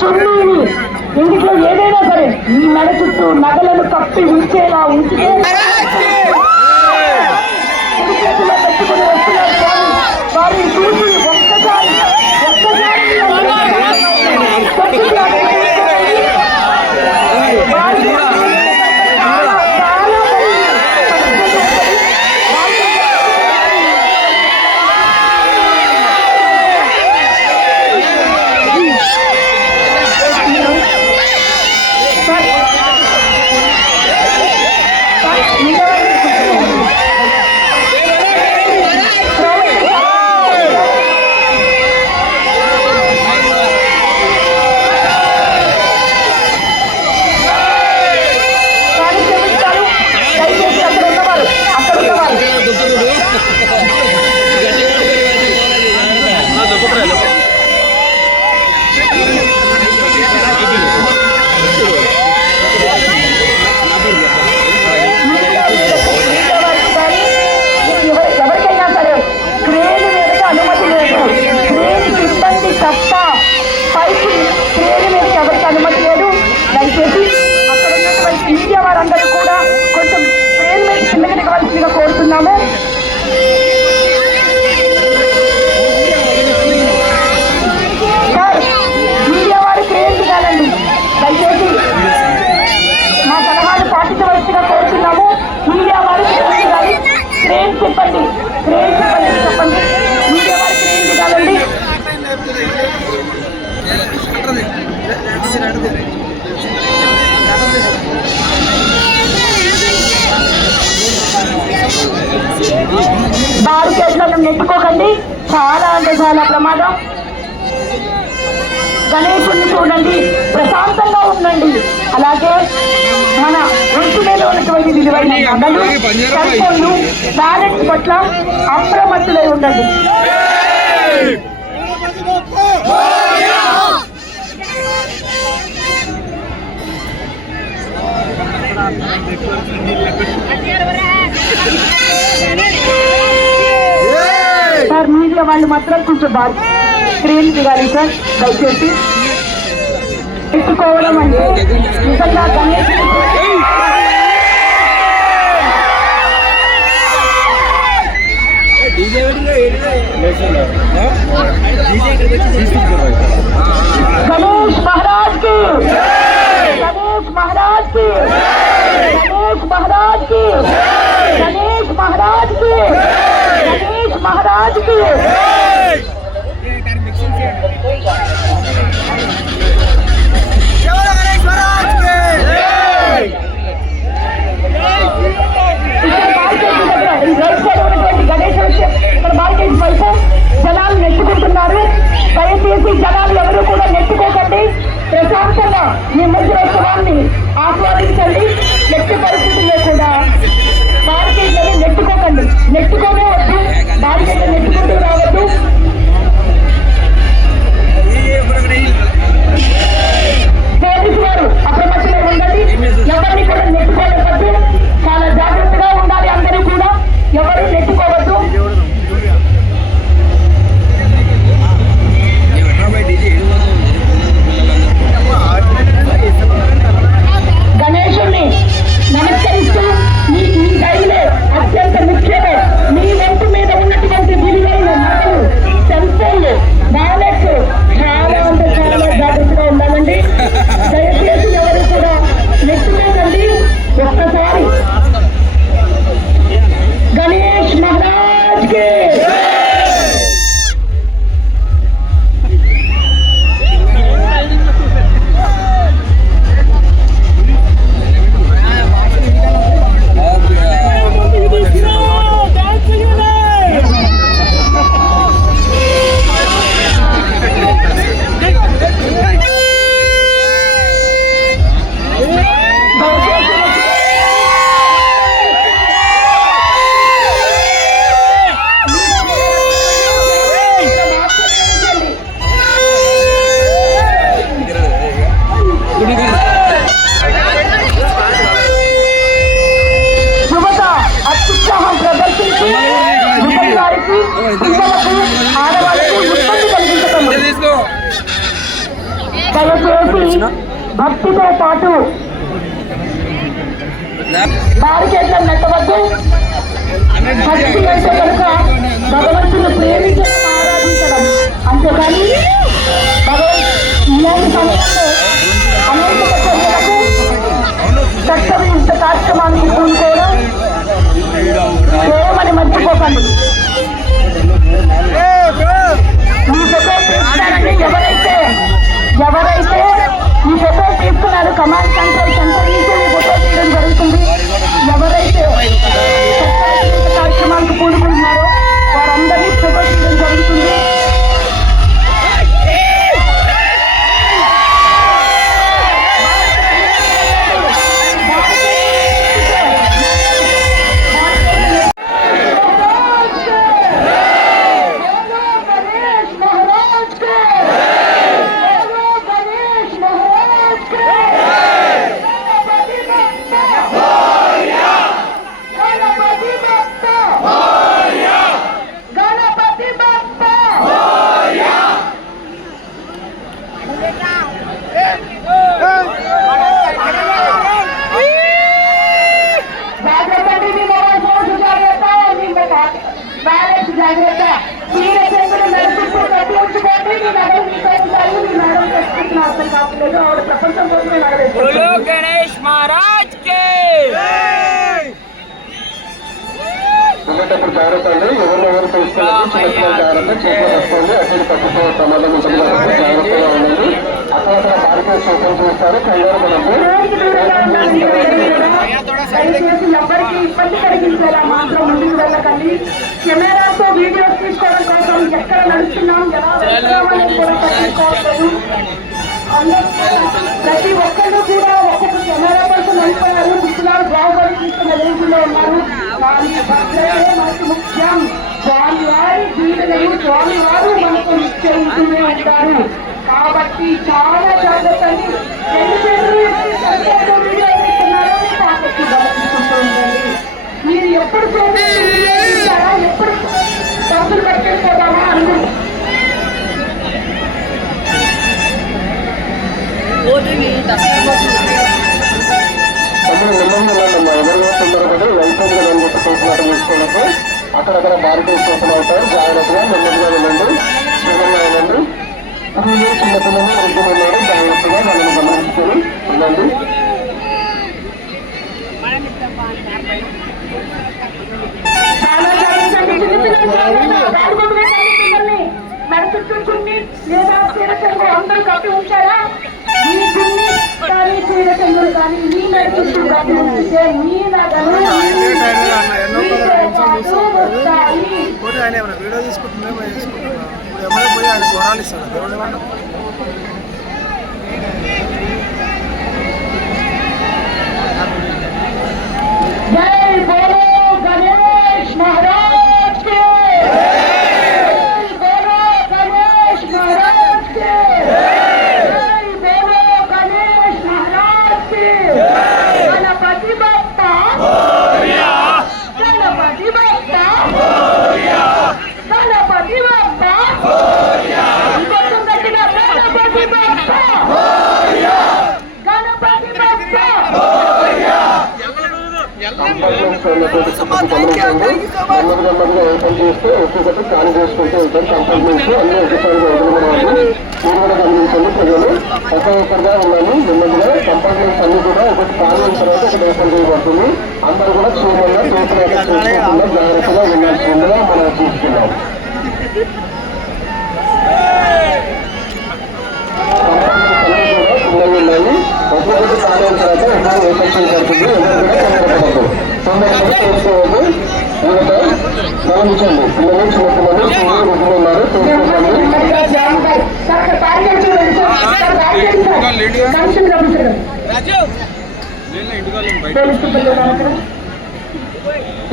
చున్నీని ఇంట్లో ఏదైనా సరే ఈ మెడ చుట్టూ నగలను కప్పి ఉంచేలా ఉంచితే చేతిలో పెట్టుకుని వస్తున్నారు కానీ వారిని చూసి ఒక్కసారి అందరూ కూడా కొంచెం ట్రైన్ మీద కిందకి కావాల్సిందిగా కోరుతున్నాము. సార్ మీడియా వారు ట్రైన్ దిగాలండి, దయచేసి మా సలహాలు పాటించవలసిందిగా కోరుతున్నాము. మీడియా వారు ట్రైన్ దిగాలి, ట్రైన్ చెప్పండి చెప్పండి మీడియా వారు ట్రైన్ దిగాలండి. బారికేడ్లను నెట్టుకోకండి, చాలా అంటే చాలా ప్రమాదం. గణేశుడిని చూడండి, ప్రశాంతంగా ఉండండి. అలాగే మన ఒంటి మీద ఉన్నటువంటి విలువైన నగలు, సెల్ఫోన్లు, బ్యాలెన్స్ పట్ల అప్రమత్తులై ఉండండి. సార్ మీడియా వాళ్ళు మాత్రం కొంచెం బాగా స్క్రీన్ దిగాలి సార్, దయచేసి. ఎత్తుకోవడం అంటే నిజంగా గణేష్ महाराज की, गणेश महाराज की, गणेश महाराज की, गणेश महाराज की, गणेश महाराज की. జనాలు నెట్టుకుంటున్నారు, దయచేసి జనాలు ఎవరు కూడా నెట్టుకోకండి. ప్రశాంతంగా మీ మధ్యోత్సవాన్ని ఆస్వాదించండి. నెట్టి పరిస్థితుల్లో కూడా బారికేడ్లను నెట్టుకోకండి, నెట్టుకోనే వద్దు, బారికేడ్లు నెట్టుకుంటూ రావద్దు. పోలీసు వారు అప్రమత్తంగా ఉండండి, ఎవరిని కూడా నెట్టుకోవద్దు, చాలా జాగ్రత్తగా ఉండాలి. అందరూ కూడా ఎవరు నెట్టుకోవద్దు. గణేశుణ్ణి నమస్కరిస్తూ మీ గైలే అత్యంత ముఖ్యమే. మీ వంతు మీద ఉన్నటువంటి విలువైన నగలు, సెల్ఫోన్లు, వాలెట్స్ చాలా అంటే చాలా జాగ్రత్తగా ఉండాలండి. దయచేసి ఎవరు కూడా నెట్టుకోకండి. ఒక్కసారి గణేష్ మహారాజ్ కి. దయచేసి భక్తితో పాటు బారికేట్లను నెట్టవద్దు. భక్తి అంటే కనుక భగవంతుని ప్రేమించడం, ఆరాధించడం, అంతేకాని ఇలాంటి సమయంలో అనేక చర్యలకు చట్టవిరుద్ధ కార్యక్రమానికి కూడా చేయమని మర్చిపోకండి. మీ ఫోటో తీసుకోవాలని ఎవరైతే ఈ ఫోటో తీసుకున్నారు కమాండ్ కంట్రోల్ సెంటర్ నుంచి ఈ ఫోటో తీయడం జరుగుతుంది. ఎవరైతే కార్యక్రమాలకు పూనుకుంటున్నారో వారందరినీ ఫోటో తీయడం జరుగుతుంది. జాగ్రత్త. మీరు చెందులు నడుచుకుంటూ కట్టి ఉంచుకోండి. మీ నగలు మీకు మీ మేడం చేసుకుంటున్న అర్థం కావట్లేదు. ఆవిడ ప్రపంచం కోసమే నగలు గణేష్ మహారాజ్ కే వెళ్ళేటప్పుడు జాగ్రత్త అండి. ఎవరు తెలుసుకోండి. చిన్న జాగ్రత్త చేస్తుంది. అటు తప్పుతో ప్రమాదం జాగ్రత్తగా ఉండండి. అక్కడ బారికేడ్స్ ఓపెన్ చేస్తారు. దయచేసి ఎవరికి ఇబ్బంది కలిగించేలా మాత్రం ముందుకు వెళ్ళకండి. కెమెరాతో వీడియోస్ తీసుకోవడం కోసం ఎక్కడ నడుస్తున్నాం, ఎలా వెళ్తున్నామని కూడా పట్టించుకోవట్లేదు. ప్రతి ఒక్కళ్ళు కూడా ఒక్కొక్క కెమెరా పర్సన్ అయిపోయారు. ముఖ్యులు బాగుపడి తీసుకున్న రేంజ్లో ఉన్నారు. మనకు ముఖ్యం. స్వామివారి దీవెనలు స్వామివారు మనకు నిశ్చయించూనే ఉంటారు. కాబట్టి చాలా జాగ్రత్త అండి. మీరు ఎప్పుడు చేస్తారా, ఎప్పుడు డబ్బులు కట్టేసుకోదామా అనుకుంటున్నారు. అక్కడక్కడ బారికేడ్స్ ఓపెన్ అవుతాయి. జాగ్రత్తగా నెమ్మదిగా వెళ్ళండి. క్షేమంగా వెళ్ళండి. చిన్నపిల్లలు వృద్ధులు ఉన్నారు. జాగ్రత్తగా వాళ్ళని గమనించుకొని వెళ్ళండి. మెడచుట్టుని లేదా చీరచెంగు అందరూ కప్పి ఉంచారా? మీ చున్ని కానీ చీరచెంగులు కానీ మీ మెడచుట్టు కప్పి ఉంచితే మీ నగలు వీడియో తీసుకుంటున్నాం. ఎవరో పోయి ఆయన వరాలు ఇస్తాడు. దేవుడు జై బోలో గణేష్ మహారాజ్ కే, జై బోలో గణేష్ మహారాజ్ కే, జై బోలో గణేష్ మహారాజ్ కే. గణపతి బప్పా మోరియా, గణపతి బప్పా మోరియా, గణపతి బప్పా మోరియా. ఇంకొంచెం గట్టిగా గణపతి బప్పా మోరియా, గణపతి బప్పా మోరియా. నెమ్మదిగా ఓపెన్ చేస్తే ఒక్కొక్కటి ఖాళీ చేసుకుంటూ ఉంటారు. కంపార్ట్మెంట్స్ అన్ని ఒకసారిగా వదిలిమరాదు. మీరు కూడా గమనించండి. ప్రజలు ఒక్కొక్కరిగా ఉన్నాము. నెమ్మదిగా కంపార్ట్మెంట్స్ అన్ని కూడా ఒకటి ఖాళీ అయిన తర్వాత ఒకటి ఓపెన్ చేయబడుతుంది. అందరూ కూడా క్షేమంగా చేతులు చేసుకోకుండా జాగ్రత్తగా వెళ్ళాల్సిందిగా మనం చూస్తున్నాం. పిల్లలు ఉన్నాయి. ఒక్కొక్కటి ఖాళీ అయిన తర్వాత ఒకటి ఓపెన్ చేయబడుతుంది. తొందరగా చేసుకోవద్దు. గమనించండి. పిల్లలు చిన్నపిల్లలు వృద్ధులు ఉన్నారు.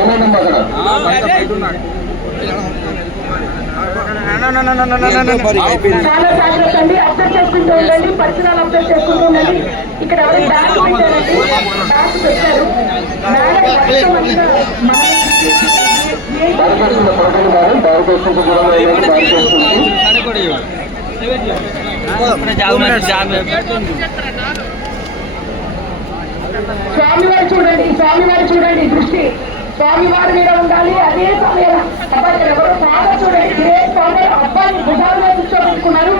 ఏమైందమ్మా అక్కడ? చాలా జాగ్రత్త అండి. అప్డేట్ చేసుకుంటూ ఉండండి. పరిసరాలు అప్డేట్ చేసుకుంటూ ఉండండి. ఇక్కడ ఎవరైనా బ్యాగ్ పెట్టారండి, బ్యాగ్ పెట్టారు. బారికేడ్స్ పడుతుంది. బారికేడ్స్ దూరంగా బారికేడ్స్ స్వామివారు చూడండి, స్వామివారు చూడండి, దృష్టి స్వామివారి మీద ఉండాలి. అదే సమయం అబ్బాయి ఎవరు బాగా చూడండి, స్వామి అబ్బాయిని భుజాల మీద కూర్చోబెట్టుకున్నారు.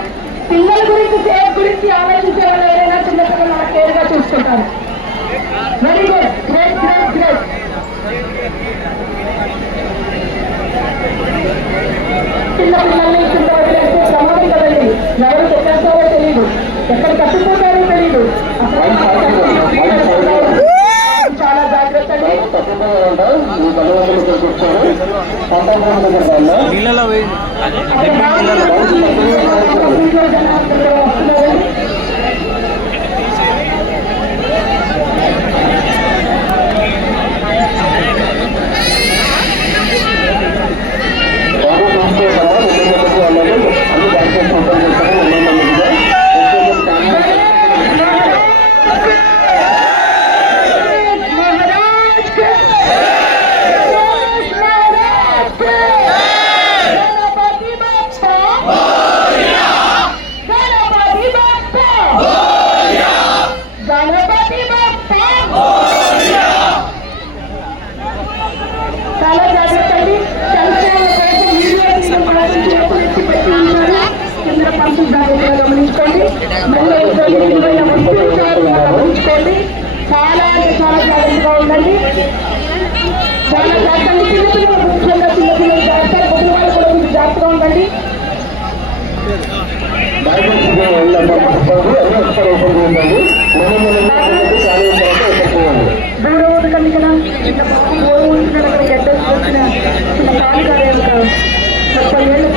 పిల్లల గురించి సేవ గురించి ఆలోచించే వాళ్ళు ఎవరైనా చిన్నపిల్లలు అలా కేర్గా చూసుకుంటారు. Very good, great great great. చిన్న పిల్లల్ని కింద వదిలేస్తే ప్రమాదం కదండి. ఎవరు చెప్పేస్తారో తెలియదు, ఎక్కడ కట్టుకుంటారో తెలియదు. చాలా జాగ్రత్త అండి. నీళ్ళలో పోయి చాలా జాగ్రత్త అండి. కింద పంపులు జాగ్రత్తగా గమనించుకోండి. గమనించుకోండి. చాలా అంటే చాలా జాగ్రత్తగా ఉండండి. చాలా జాగ్రత్త. చిన్నపిల్లలు ముఖ్యంగా చిన్నపిల్లలు జాగ్రత్త, పొద్దున వాళ్ళు కూడా మీరు జాగ్రత్తగా ఉండండి. దూరం కండి కదా చిన్న బాబు గడ్డ చిన్న కాలు కాలేదు 30 ఏళ్ళు